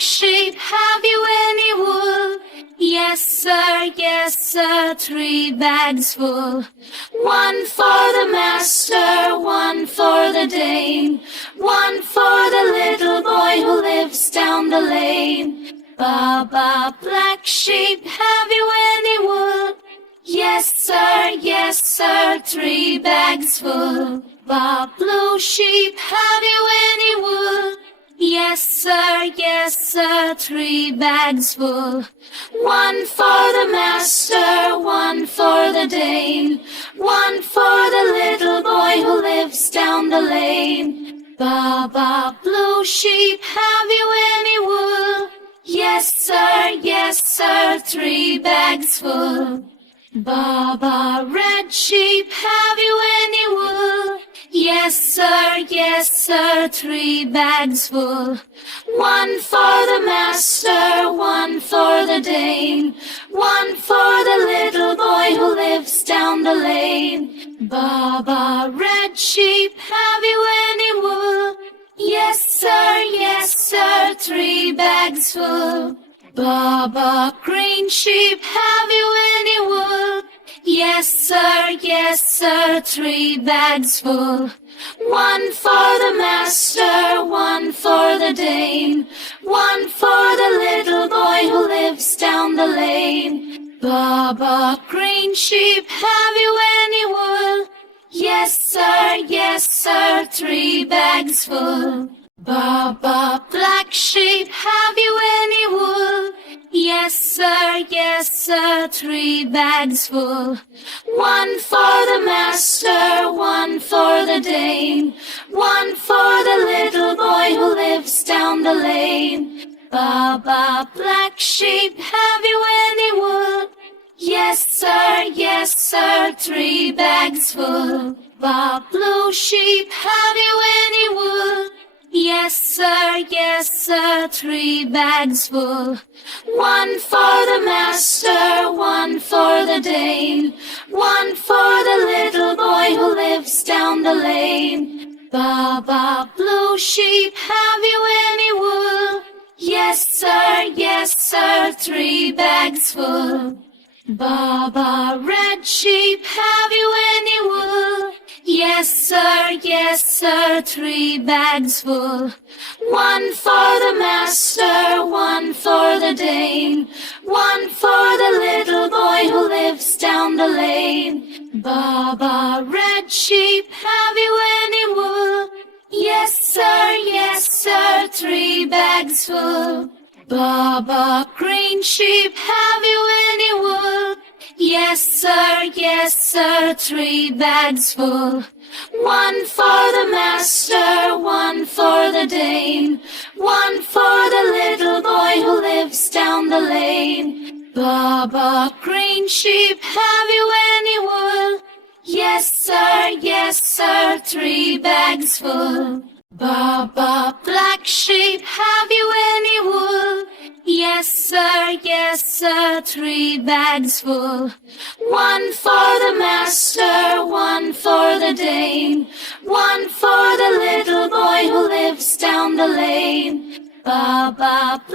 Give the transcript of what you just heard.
sheep, have you any wool? Yes, sir, 3 bags full. 1 for the master, 1 for the dame, 1 for the little boy who lives down the lane. Baba, black sheep, have you any wool? Yes, sir, 3 bags full. Ba, blue sheep, have you any wool? Yes, sir, 3 bags full. 1 for the master, 1 for the dame, 1 for the little boy who lives down the lane. Ba, blue sheep, have you any wool? Yes, sir, 3 bags full. Baba, red sheep, have you any wool? Yes, sir, 3 bags full. 1 for the master, 1 for the dame, 1 for the little boy who lives down the lane. Baba, red sheep, have you any wool? Yes, sir, 3 bags full. Baba, green sheep, have you any wool? Yes, sir, 3 bags full. 1 for the master, 1 for the dame, 1 for the little boy who lives down the lane. Baba, green sheep, have you any wool? Yes, sir, 3 bags full. Baba, black sheep, have you any wool? Yes, sir, 3 bags full. 1 for the master, 1 for the dame, 1 for the little boy who lives down the lane. Baba, black sheep, have you any wool? Yes, sir, 3 bags full. Ba, blue sheep, have you any wool? Yes, sir, 3 bags full. 1 for the master, 1 for the dame, 1 for the little boy who lives down the lane. Baba, blue sheep, have you any wool? Yes, sir, 3 bags full. Baba, red sheep, have you any wool? Yes, sir, 3 bags full. 1 for the master, 1 for the dame, 1 for the little boy who lives down the lane. Baba, red sheep, have you any wool? Yes, sir, 3 bags full. Baba, green sheep, have you any wool? Yes, sir, 3 bags full. 1 for the master, 1 for the dame, 1 for the little boy who lives down the lane. Baba, green sheep, have you any wool? Yes, sir, 3 bags full. Baba, black sheep, have you any wool? Yes, sir, 3 bags full. 1 for the master, 1 for the dame, 1 for the little boy who lives down the lane. Baba, black